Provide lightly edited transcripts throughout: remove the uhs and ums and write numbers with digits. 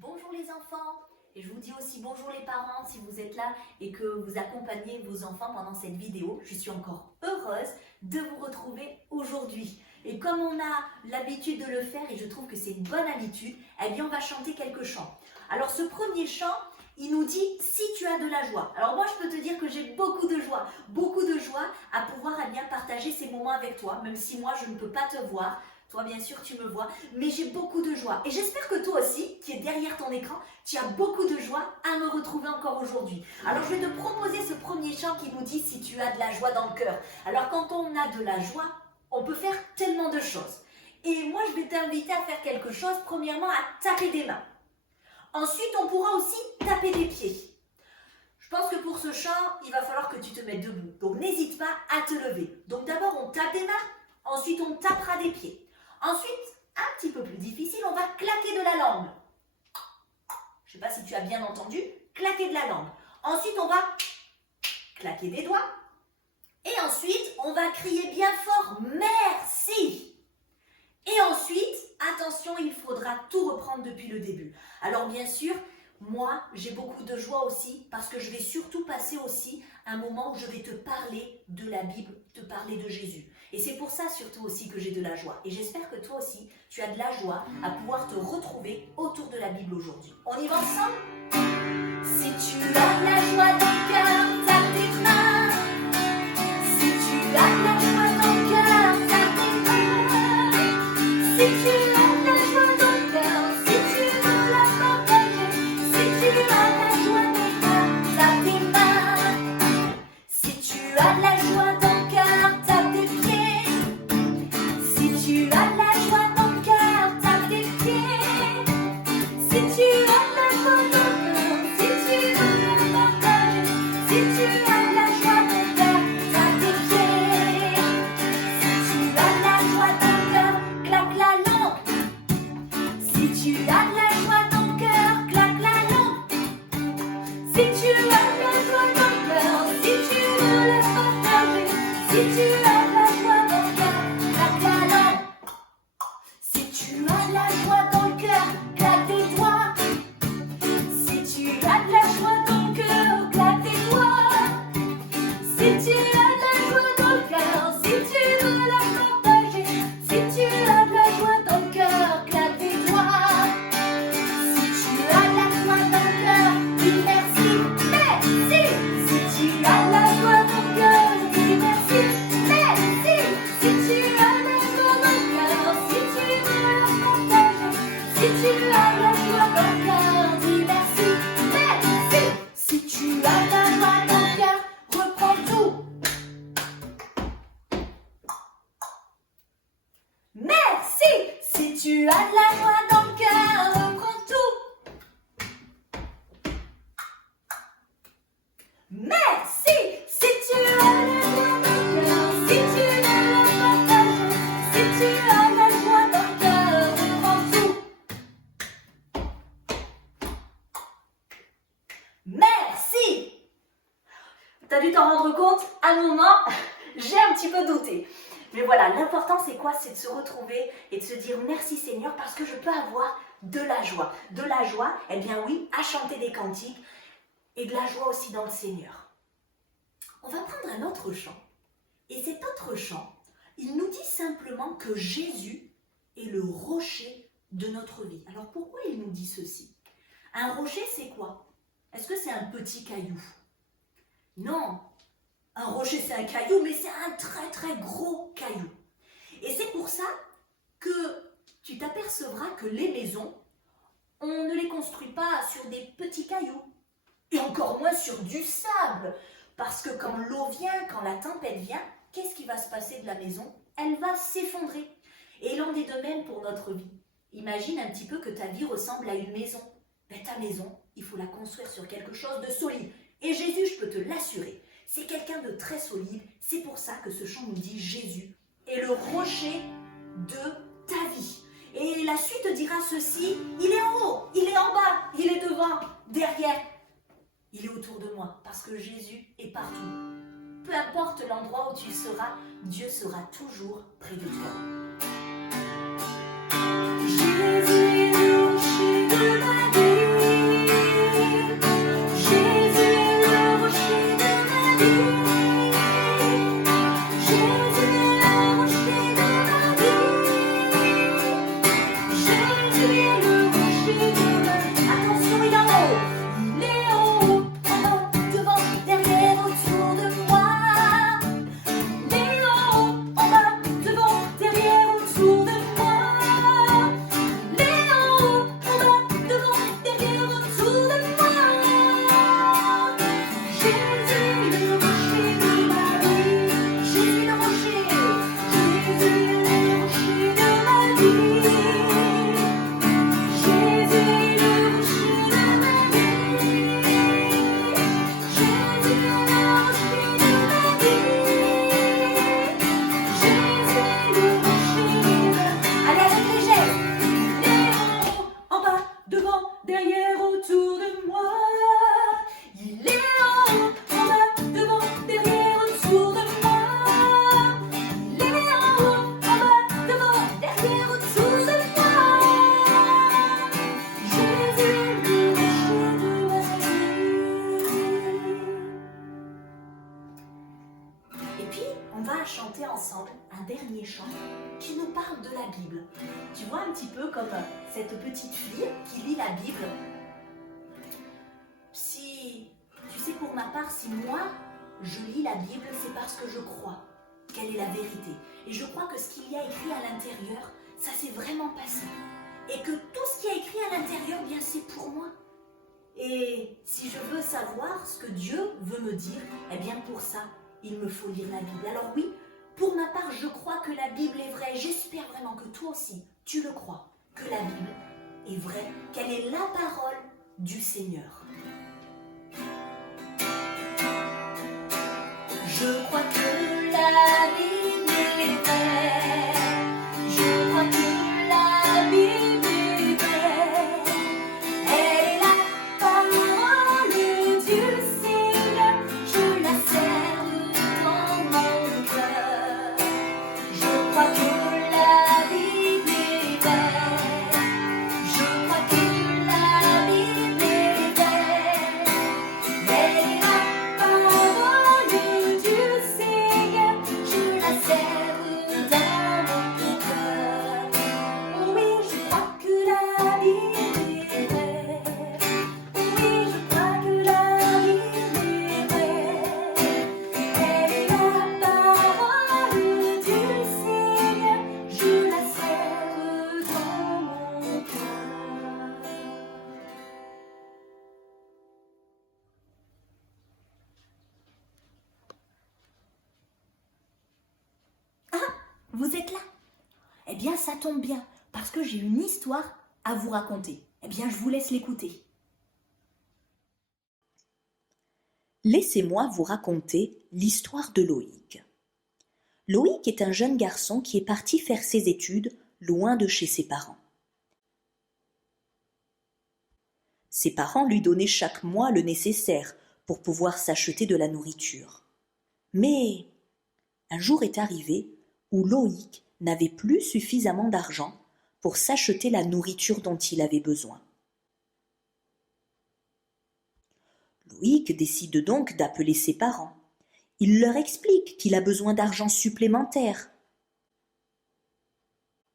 Bonjour les enfants, et je vous dis aussi bonjour les parents si vous êtes là et que vous accompagnez vos enfants pendant cette vidéo. Je suis encore heureuse de vous retrouver aujourd'hui. Et comme on a l'habitude de le faire, et je trouve que c'est une bonne habitude, eh bien on va chanter quelques chants. Alors ce premier chant, il nous dit « Si tu as de la joie ». Alors moi je peux te dire que j'ai beaucoup de joie à pouvoir bien partager ces moments avec toi, même si moi je ne peux pas te voir. Toi, bien sûr, tu me vois, mais j'ai beaucoup de joie. Et j'espère que toi aussi, qui es derrière ton écran, tu as beaucoup de joie à me retrouver encore aujourd'hui. Alors, je vais te proposer ce premier chant qui nous dit « Si tu as de la joie dans le cœur ». Alors, quand on a de la joie, on peut faire tellement de choses. Et moi, je vais t'inviter à faire quelque chose. Premièrement, à taper des mains. Ensuite, on pourra aussi taper des pieds. Je pense que pour ce chant, il va falloir que tu te mettes debout. Donc, n'hésite pas à te lever. Donc, d'abord, on tape des mains. Ensuite, on tapera des pieds. Ensuite, un petit peu plus difficile, on va claquer de la langue. Je ne sais pas si tu as bien entendu, claquer de la langue. Ensuite, on va claquer des doigts. Et ensuite, on va crier bien fort « Merci ». Et ensuite, attention, il faudra tout reprendre depuis le début. Alors bien sûr, moi, j'ai beaucoup de joie aussi parce que je vais surtout passer aussi un moment où je vais te parler de la Bible, te parler de Jésus. Et c'est pour ça surtout aussi que j'ai de la joie. Et j'espère que toi aussi, tu as de la joie à pouvoir te retrouver autour de la Bible aujourd'hui. On y va ensemble? Si tu as de la joie dans le cœur, tape tes mains. Si tu as de la joie dans le cœur, tape tes mains. Si tu as de la joie dans le cœur, si tu veux la partager, si tu as de la joie dans le cœur, tape tes mains. Si tu as de la joie dans le cœur, tape tes pieds. Si tu as de la joie dans le cœur, tape tes pieds. Si tu as de la joie dans le cœur, si tu veux la partager, si tu as de la joie dans le cœur, tape tes pieds. Si tu as de la joie dans le cœur, claque la langue. Si tu as de la joie dans le cœur, claque la langue. Si tu as de la joie dans le cœur, si tu veux la partager, si tu as de la joie dans le cœur, claque la langue. Si tu as de la joie dans le cœur, claque tes doigts. Si tu as de la joie dans le cœur, claque tes doigts. Si tu as de la joie dans le cœur, si tu veux la partager, si tu as de la joie dans le cœur, claque tes doigts. Si tu as de la joie dans le cœur, dis merci, merci. Si tu as de la joie dans le cœur, dis merci, merci. Si tu as de la joie dans le cœur, si tu veux la partager, si tu as de la joie dans le cœur, dis merci, merci. Si tu as de la joie dans le cœur, reprends tout. Merci. Si tu as de la joie dans le cœur, reprends tout. Merci. Si tu as de la joie dans le cœur, si tu veux la partager, si tu as de la joie dans le cœur, reprends tout. Merci. T'as dû t'en rendre compte? À un moment, j'ai un petit peu douté. Mais voilà, l'important c'est quoi? C'est de se retrouver et de se dire merci Seigneur parce que je peux avoir de la joie. De la joie, eh bien oui, à chanter des cantiques et de la joie aussi dans le Seigneur. On va prendre un autre chant. Et cet autre chant, il nous dit simplement que Jésus est le rocher de notre vie. Alors pourquoi il nous dit ceci? Un rocher c'est quoi? Est-ce que c'est un petit caillou? Non. Un rocher, c'est un caillou, mais c'est un très très gros caillou. Et c'est pour ça que tu t'apercevras que les maisons, on ne les construit pas sur des petits cailloux. Et encore moins sur du sable. Parce que quand l'eau vient, quand la tempête vient, qu'est-ce qui va se passer de la maison? Elle va s'effondrer. Et il en est de même pour notre vie. Imagine un petit peu que ta vie ressemble à une maison. Ben, ta maison, il faut la construire sur quelque chose de solide. Et Jésus, je peux te l'assurer, c'est quelqu'un de très solide. C'est pour ça que ce chant nous dit Jésus est le rocher de ta vie. Et la suite dira ceci, il est en haut, il est en bas, il est devant, derrière. Il est autour de moi parce que Jésus est partout. Peu importe l'endroit où tu seras, Dieu sera toujours près de toi. Jésus est le rocher de ma vie. derrière, autour de moi. Il est en haut, en bas, devant, derrière, autour de moi. Il est en haut, en bas, devant, derrière, autour de moi. Jésus est le rocher de ma vie. Et puis, on va chanter ensemble un dernier chant qui nous parle de la Bible. Tu vois, un petit peu comme cette petite fille qui lit la Bible. Si, tu sais, pour ma part, si moi, je lis la Bible, c'est parce que je crois qu'elle est la vérité. Et je crois que ce qu'il y a écrit à l'intérieur, ça s'est vraiment passé. Et que tout ce qui est écrit à l'intérieur, bien, c'est pour moi. Et si je veux savoir ce que Dieu veut me dire, eh bien, pour ça, il me faut lire la Bible. Alors oui, pour ma part, je crois que la Bible est vraie. J'espère vraiment que toi aussi, tu le crois, que la Bible est vraie, qu'elle est la parole du Seigneur. Je crois que la Bible est vraie. Je crois que la Bible est vraie. Elle est la parole du Seigneur. Je la serre dans mon cœur. Je crois que la Bible est vraie. Je crois que la Bible est vraie. Elle est la parole du Seigneur. Je la serre dans mon cœur. Oui, je crois que la Bible est vraie. Oui, je crois que la Bible est vraie. Elle est la parole du Seigneur. Je la serre dans mon cœur. Ah, vous êtes là? Eh bien, ça tombe bien, parce que j'ai une histoire à vous raconter. Eh bien, je vous laisse l'écouter. Laissez-moi vous raconter l'histoire de Loïc. Loïc est un jeune garçon qui est parti faire ses études loin de chez ses parents. Ses parents lui donnaient chaque mois le nécessaire pour pouvoir s'acheter de la nourriture. Mais un jour est arrivé où Loïc n'avait plus suffisamment d'argent pour s'acheter la nourriture dont il avait besoin. Loïc décide donc d'appeler ses parents. Il leur explique qu'il a besoin d'argent supplémentaire.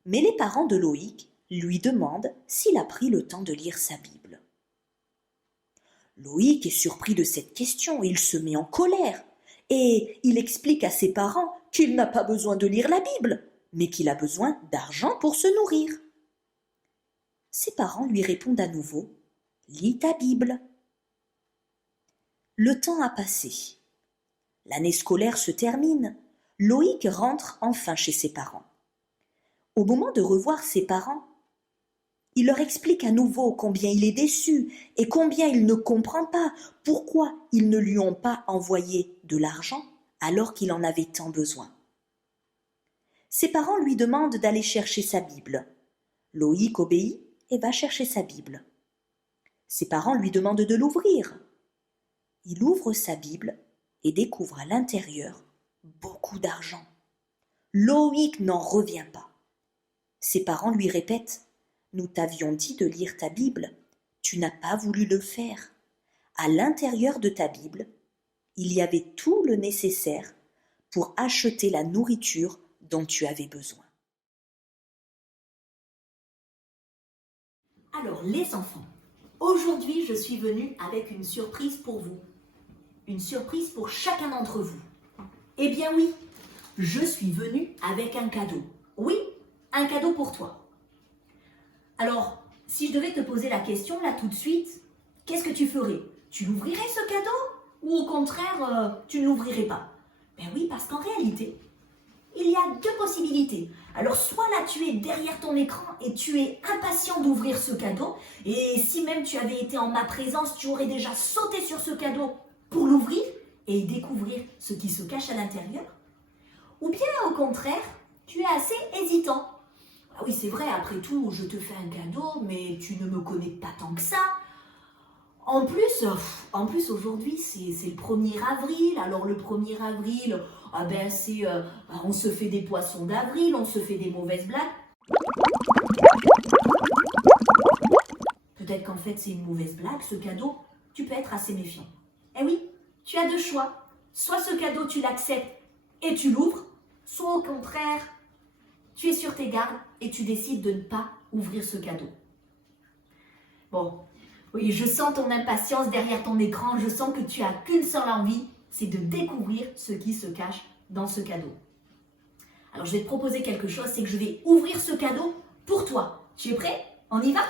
Mais les parents de Loïc lui demandent s'il a pris le temps de lire sa Bible. Loïc est surpris de cette question, il se met en colère et il explique à ses parents qu'il n'a pas besoin de lire la Bible, mais qu'il a besoin d'argent pour se nourrir. Ses parents lui répondent à nouveau « Lis ta Bible ». Le temps a passé. L'année scolaire se termine. Loïc rentre enfin chez ses parents. Au moment de revoir ses parents, il leur explique à nouveau combien il est déçu et combien il ne comprend pas pourquoi ils ne lui ont pas envoyé de l'argent alors qu'il en avait tant besoin. Ses parents lui demandent d'aller chercher sa Bible. Loïc obéit et va chercher sa Bible. Ses parents lui demandent de l'ouvrir. Il ouvre sa Bible et découvre à l'intérieur beaucoup d'argent. Loïc n'en revient pas. Ses parents lui répètent « Nous t'avions dit de lire ta Bible, tu n'as pas voulu le faire. À l'intérieur de ta Bible, il y avait tout le nécessaire pour acheter la nourriture dont tu avais besoin. » Alors, les enfants, aujourd'hui, je suis venue avec une surprise pour vous. Une surprise pour chacun d'entre vous. Eh bien oui, je suis venue avec un cadeau. Oui, un cadeau pour toi. Alors, si je devais te poser la question là tout de suite, qu'est-ce que tu ferais? Tu l'ouvrirais ce cadeau? Ou au contraire, tu ne l'ouvrirais pas? Ben oui, parce qu'en réalité, il y a deux possibilités. Alors, soit là, tu es derrière ton écran et tu es impatient d'ouvrir ce cadeau. Et si même tu avais été en ma présence, tu aurais déjà sauté sur ce cadeau pour l'ouvrir et découvrir ce qui se cache à l'intérieur. Ou bien, au contraire, tu es assez hésitant. Ah oui, c'est vrai, après tout, je te fais un cadeau, mais tu ne me connais pas tant que ça. En plus aujourd'hui, c'est le 1er avril. Alors le 1er avril, ah ben on se fait des poissons d'avril, on se fait des mauvaises blagues. Peut-être qu'en fait c'est une mauvaise blague, ce cadeau. Tu peux être assez méfiant. Eh oui, tu as deux choix. Soit ce cadeau, tu l'acceptes et tu l'ouvres, soit au contraire, tu es sur tes gardes et tu décides de ne pas ouvrir ce cadeau. Bon, oui, je sens ton impatience derrière ton écran, je sens que tu as qu'une seule envie, c'est de découvrir ce qui se cache dans ce cadeau. Alors je vais te proposer quelque chose, c'est que je vais ouvrir ce cadeau pour toi. Tu es prêt? On y va?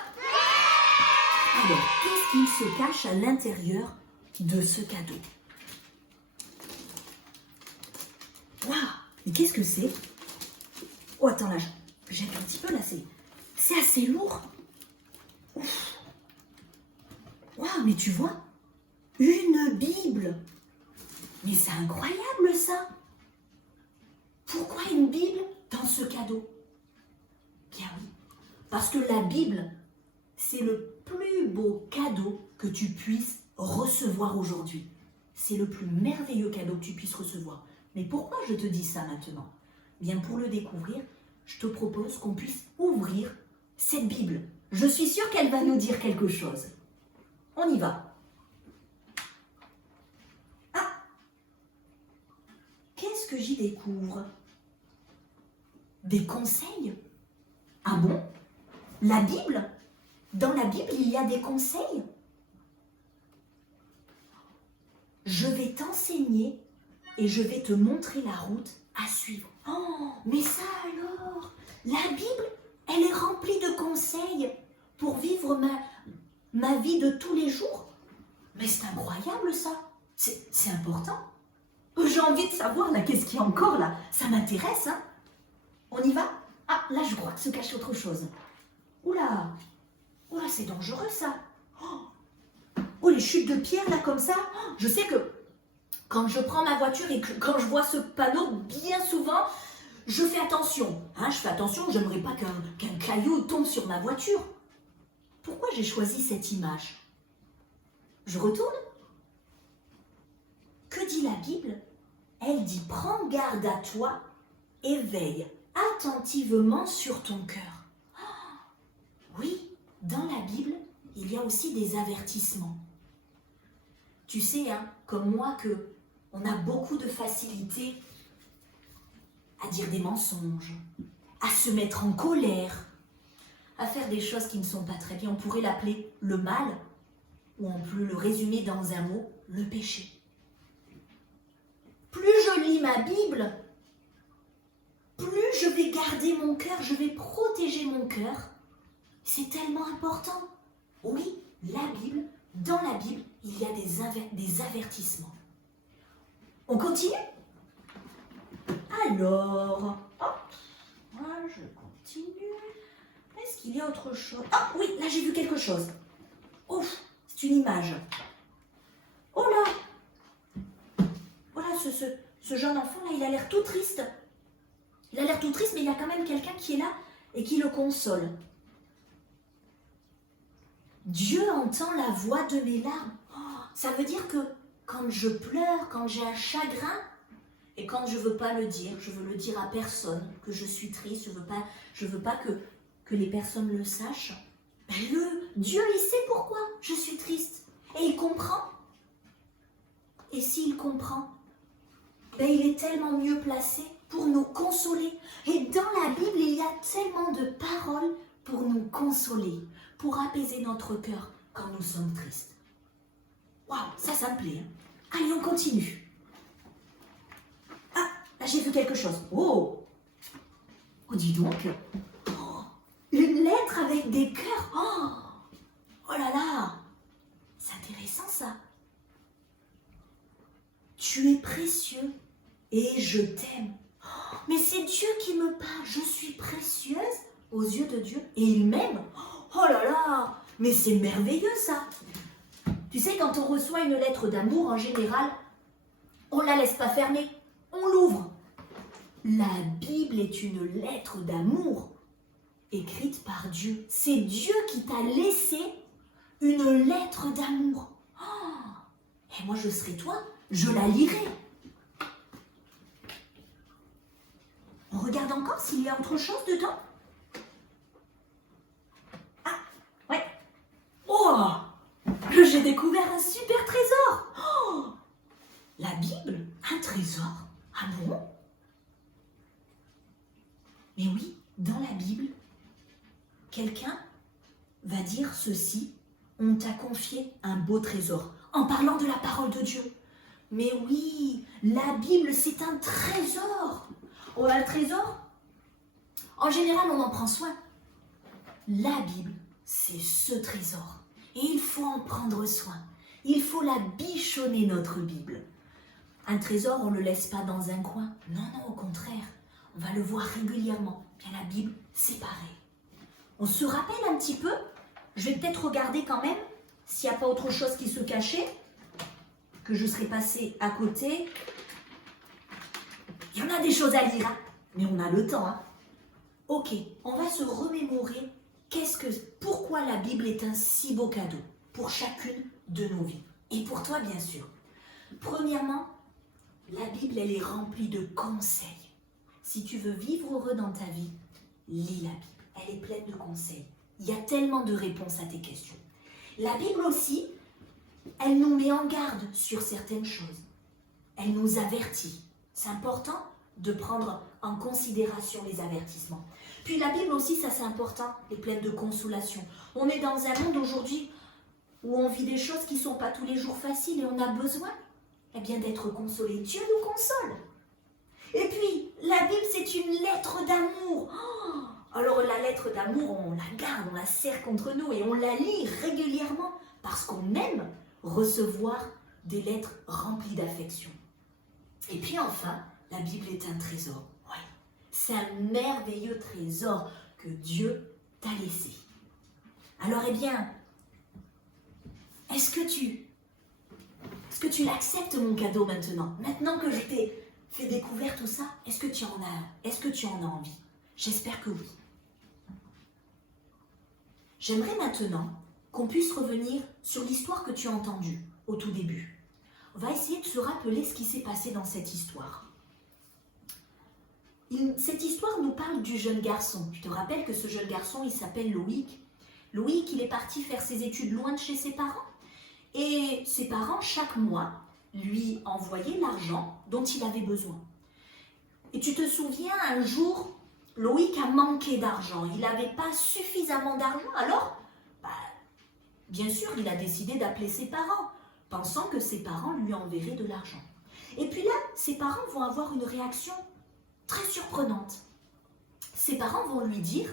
Alors, qu'est-ce qu'il se cache à l'intérieur de ce cadeau? Waouh! Mais qu'est-ce que c'est? Oh, attends, là, j'aime un petit peu, là, c'est assez lourd. Ouf! Waouh, mais tu vois, une Bible. Mais c'est incroyable ça. Pourquoi une Bible dans ce cadeau? Bien oui, parce que la Bible, c'est le plus beau cadeau que tu puisses recevoir aujourd'hui. C'est le plus merveilleux cadeau que tu puisses recevoir. Mais pourquoi je te dis ça maintenant? Bien pour le découvrir, je te propose qu'on puisse ouvrir cette Bible. Je suis sûre qu'elle va nous dire quelque chose. On y va. Ah! Qu'est-ce que j'y découvre? Des conseils? Ah bon? La Bible? Dans la Bible, il y a des conseils? Je vais t'enseigner et je vais te montrer la route à suivre. Oh, mais ça alors! La Bible, elle est remplie de conseils pour vivre ma vie de tous les jours. Mais c'est incroyable ça, c'est important. J'ai envie de savoir là, qu'est-ce qu'il y a encore là, ça m'intéresse. Hein. On y va? Ah, là je crois que se cache autre chose. Oula, oula, c'est dangereux ça. Oh, les chutes de pierre là comme ça. Je sais que quand je prends ma voiture et que quand je vois ce panneau, bien souvent, je fais attention. Hein, je fais attention, j'aimerais pas qu'un caillou tombe sur ma voiture. Pourquoi j'ai choisi cette image? Je retourne. Que dit la Bible? Elle dit « Prends garde à toi et veille attentivement sur ton cœur. » Oui, dans la Bible, il y a aussi des avertissements. Tu sais, hein, comme moi, on a beaucoup de facilité à dire des mensonges, à se mettre en colère, à faire des choses qui ne sont pas très bien. On pourrait l'appeler le mal, ou on peut le résumer dans un mot, le péché. Plus je lis ma Bible, plus je vais garder mon cœur, je vais protéger mon cœur. C'est tellement important. Oui, la Bible, dans la Bible, il y a des avertissements. On continue? Alors, hop, moi je continue. Est-ce qu'il y a autre chose? Ah oui, là j'ai vu quelque chose. Ouf, c'est une image. Oh là! Voilà, ce jeune enfant là, il a l'air tout triste. Il a l'air tout triste, mais il y a quand même quelqu'un qui est là et qui le console. Dieu entend la voix de mes larmes. Oh, ça veut dire que quand je pleure, quand j'ai un chagrin, et quand je ne veux pas le dire, je veux le dire à personne, que je suis triste, je veux pas que les personnes le sachent. Ben Dieu, il sait pourquoi je suis triste. Et il comprend. Et s'il comprend, ben il est tellement mieux placé pour nous consoler. Et dans la Bible, il y a tellement de paroles pour nous consoler, pour apaiser notre cœur quand nous sommes tristes. Waouh, ça me plaît. Hein. Allez, on continue. Ah, là j'ai vu quelque chose. Oh, dis donc. Oh, une lettre avec des cœurs. Oh là là. C'est intéressant ça. Tu es précieux et je t'aime. Oh, mais c'est Dieu qui me parle. Je suis précieuse aux yeux de Dieu et il m'aime. Oh là là, mais c'est merveilleux ça. Tu sais, quand on reçoit une lettre d'amour, en général, on ne la laisse pas fermer, on l'ouvre. La Bible est une lettre d'amour. écrite par Dieu. C'est Dieu qui t'a laissé une lettre d'amour. Oh, et moi, je serais toi, je la lirais. On regarde encore s'il y a autre chose dedans. Ah, ouais. Oh, j'ai découvert un super trésor. Oh, la Bible, un trésor. Ah bon? Mais oui, dans la Bible, quelqu'un va dire ceci: on t'a confié un beau trésor, en parlant de la parole de Dieu. Mais oui, la Bible, c'est un trésor. Oh, un trésor, en général, on en prend soin. La Bible, c'est ce trésor. Et il faut en prendre soin. Il faut la bichonner, notre Bible. Un trésor, on ne le laisse pas dans un coin. Non, non, au contraire. On va le voir régulièrement. Bien, la Bible, c'est pareil. On se rappelle un petit peu. Je vais peut-être regarder quand même s'il n'y a pas autre chose qui se cachait, que je serais passée à côté. Il y en a des choses à lire, hein, mais on a le temps. Hein. Ok, on va se remémorer pourquoi la Bible est un si beau cadeau pour chacune de nos vies. Et pour toi, bien sûr. Premièrement, la Bible, elle est remplie de conseils. Si tu veux vivre heureux dans ta vie, lis la Bible. Elle est pleine de conseils. Il y a tellement de réponses à tes questions. La Bible aussi, elle nous met en garde sur certaines choses. Elle nous avertit. C'est important de prendre en considération les avertissements. Puis la Bible aussi, ça c'est important, elle est pleine de consolation. On est dans un monde aujourd'hui où on vit des choses qui ne sont pas tous les jours faciles et on a besoin d'être consolé. Dieu nous console. Et puis, la Bible, c'est une lettre d'amour. Oh, alors la lettre d'amour, on la garde, on la serre contre nous et on la lit régulièrement parce qu'on aime recevoir des lettres remplies d'affection. Et puis enfin, la Bible est un trésor. Ouais, c'est un merveilleux trésor que Dieu t'a laissé. Alors, est-ce que tu l'acceptes, mon cadeau, maintenant? Maintenant que je t'ai fait découvrir tout ça, est-ce que tu en as envie? J'espère que oui. J'aimerais maintenant qu'on puisse revenir sur l'histoire que tu as entendue au tout début. On va essayer de se rappeler ce qui s'est passé dans cette histoire. Cette histoire nous parle du jeune garçon. Je te rappelle que ce jeune garçon, il s'appelle Loïc. Loïc, il est parti faire ses études loin de chez ses parents. Et ses parents, chaque mois, lui envoyaient l'argent dont il avait besoin. Et tu te souviens, un jour, Loïc a manqué d'argent. Il n'avait pas suffisamment d'argent. Alors, bien sûr, il a décidé d'appeler ses parents, pensant que ses parents lui enverraient de l'argent. Et puis là, ses parents vont avoir une réaction très surprenante. Ses parents vont lui dire: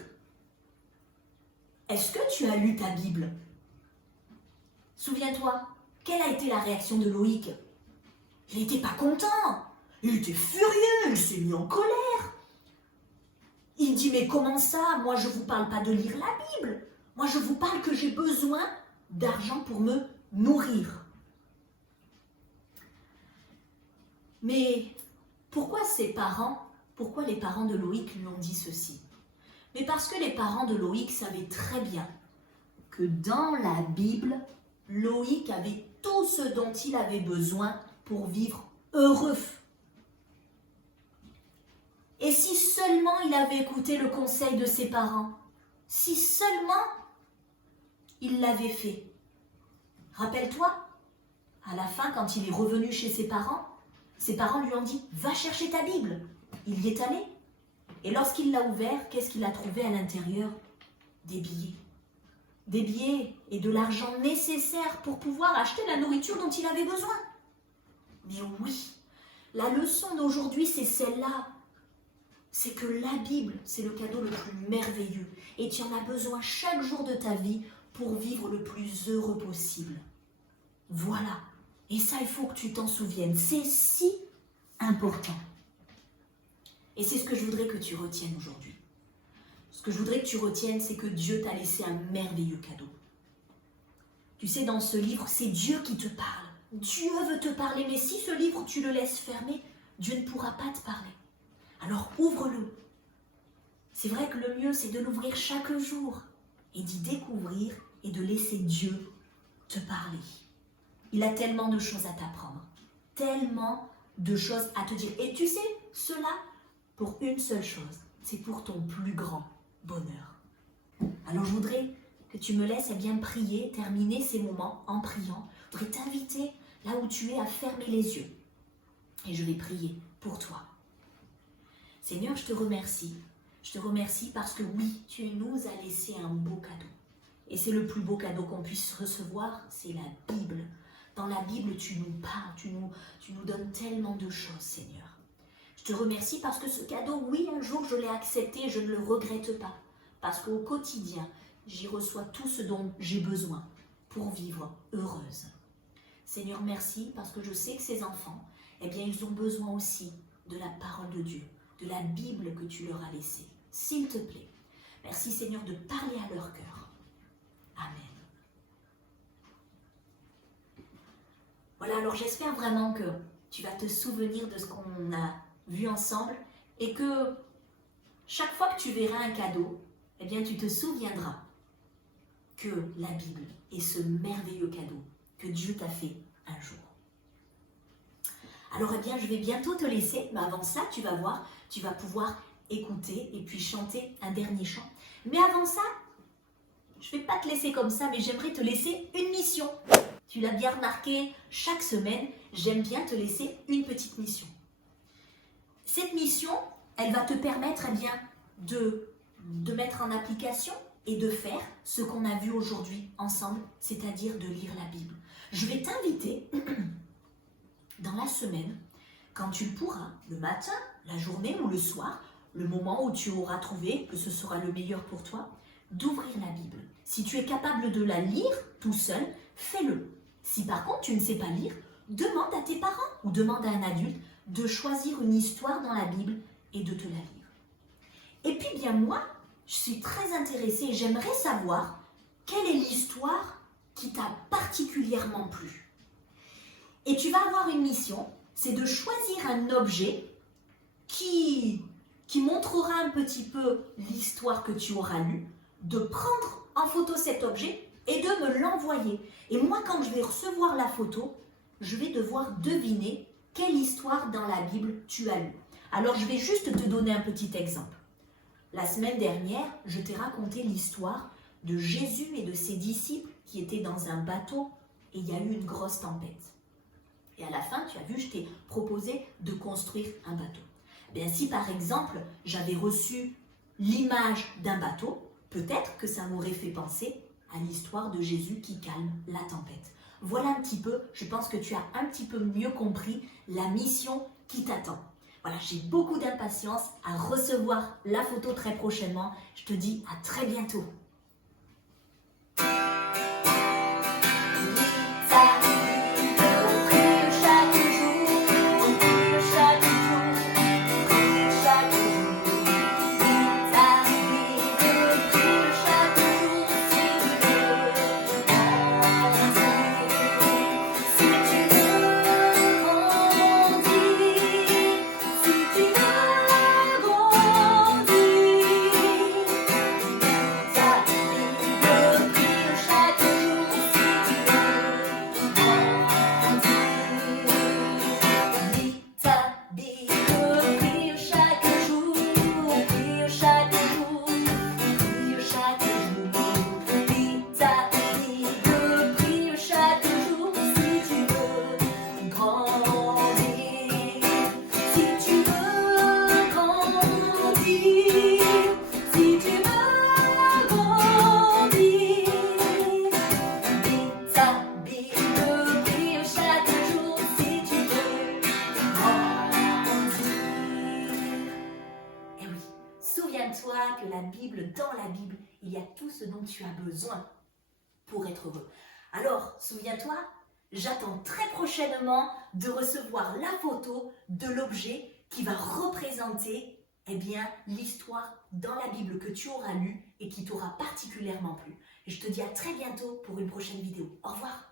est-ce que tu as lu ta Bible? Souviens-toi, quelle a été la réaction de Loïc? Il n'était pas content, il était furieux, il s'est mis en colère. Il dit: mais comment ça? Moi je ne vous parle pas de lire la Bible. Moi je vous parle que j'ai besoin d'argent pour me nourrir. Mais pourquoi les parents de Loïc lui ont dit ceci? Mais parce que les parents de Loïc savaient très bien que dans la Bible, Loïc avait tout ce dont il avait besoin pour vivre heureux. Et si seulement il avait écouté le conseil de ses parents, si seulement il l'avait fait. Rappelle-toi, à la fin, quand il est revenu chez ses parents lui ont dit: va chercher ta Bible. Il y est allé. Et lorsqu'il l'a ouvert, qu'est-ce qu'il a trouvé à l'intérieur? Des billets. Des billets et de l'argent nécessaire pour pouvoir acheter la nourriture dont il avait besoin. Mais oui, la leçon d'aujourd'hui, c'est celle-là. C'est que la Bible, c'est le cadeau le plus merveilleux. Et tu en as besoin chaque jour de ta vie pour vivre le plus heureux possible. Voilà. Et ça, il faut que tu t'en souviennes. C'est si important. Et c'est ce que je voudrais que tu retiennes aujourd'hui. Ce que je voudrais que tu retiennes, c'est que Dieu t'a laissé un merveilleux cadeau. Tu sais, dans ce livre, c'est Dieu qui te parle. Dieu veut te parler, mais si ce livre, tu le laisses fermé, Dieu ne pourra pas te parler. Alors ouvre-le. C'est vrai que le mieux, c'est de l'ouvrir chaque jour et d'y découvrir et de laisser Dieu te parler. Il a tellement de choses à t'apprendre, tellement de choses à te dire. Et tu sais, cela pour une seule chose, c'est pour ton plus grand bonheur. Alors je voudrais que tu me laisses bien prier, terminer ces moments en priant. Je voudrais t'inviter là où tu es à fermer les yeux. Et je vais prier pour toi. Seigneur, je te remercie. Je te remercie parce que oui, tu nous as laissé un beau cadeau. Et c'est le plus beau cadeau qu'on puisse recevoir, c'est la Bible. Dans la Bible, tu nous parles, tu nous donnes tellement de choses, Seigneur. Je te remercie parce que ce cadeau, oui, un jour je l'ai accepté et je ne le regrette pas. Parce qu'au quotidien, j'y reçois tout ce dont j'ai besoin pour vivre heureuse. Seigneur, merci parce que je sais que ces enfants, eh bien, ils ont besoin aussi de la parole de Dieu, de la Bible que tu leur as laissée. S'il te plaît, merci Seigneur de parler à leur cœur. Amen. Voilà, alors j'espère vraiment que tu vas te souvenir de ce qu'on a vu ensemble et que chaque fois que tu verras un cadeau, eh bien tu te souviendras que la Bible est ce merveilleux cadeau que Dieu t'a fait un jour. Alors eh bien je vais bientôt te laisser, mais avant ça tu vas voir, tu vas pouvoir écouter et puis chanter un dernier chant. Mais avant ça, je ne vais pas te laisser comme ça, mais j'aimerais te laisser une mission. Tu l'as bien remarqué, chaque semaine, j'aime bien te laisser une petite mission. Cette mission, elle va te permettre eh bien, de mettre en application et de faire ce qu'on a vu aujourd'hui ensemble, c'est-à-dire de lire la Bible. Je vais t'inviter dans la semaine, quand tu le pourras, le matin, la journée ou le soir, le moment où tu auras trouvé que ce sera le meilleur pour toi, d'ouvrir la Bible. Si tu es capable de la lire tout seul, fais-le. Si par contre tu ne sais pas lire, demande à tes parents ou demande à un adulte de choisir une histoire dans la Bible et de te la lire. Et puis bien moi, je suis très intéressée et j'aimerais savoir quelle est l'histoire qui t'a particulièrement plu. Et tu vas avoir une mission, c'est de choisir un objet qui montrera un petit peu l'histoire que tu auras lue, de prendre en photo cet objet et de me l'envoyer. Et moi, quand je vais recevoir la photo, je vais devoir deviner quelle histoire dans la Bible tu as lue. Alors, je vais juste te donner un petit exemple. La semaine dernière, je t'ai raconté l'histoire de Jésus et de ses disciples qui étaient dans un bateau et il y a eu une grosse tempête. Et à la fin, tu as vu, je t'ai proposé de construire un bateau. Bien, si par exemple, j'avais reçu l'image d'un bateau, peut-être que ça m'aurait fait penser à l'histoire de Jésus qui calme la tempête. Voilà un petit peu, je pense que tu as un petit peu mieux compris la mission qui t'attend. Voilà, j'ai beaucoup d'impatience à recevoir la photo très prochainement. Je te dis à très bientôt. Souviens-toi que la Bible, dans la Bible, il y a tout ce dont tu as besoin pour être heureux. Alors, souviens-toi, j'attends très prochainement de recevoir la photo de l'objet qui va représenter eh bien, l'histoire dans la Bible que tu auras lue et qui t'aura particulièrement plu. Et je te dis à très bientôt pour une prochaine vidéo. Au revoir.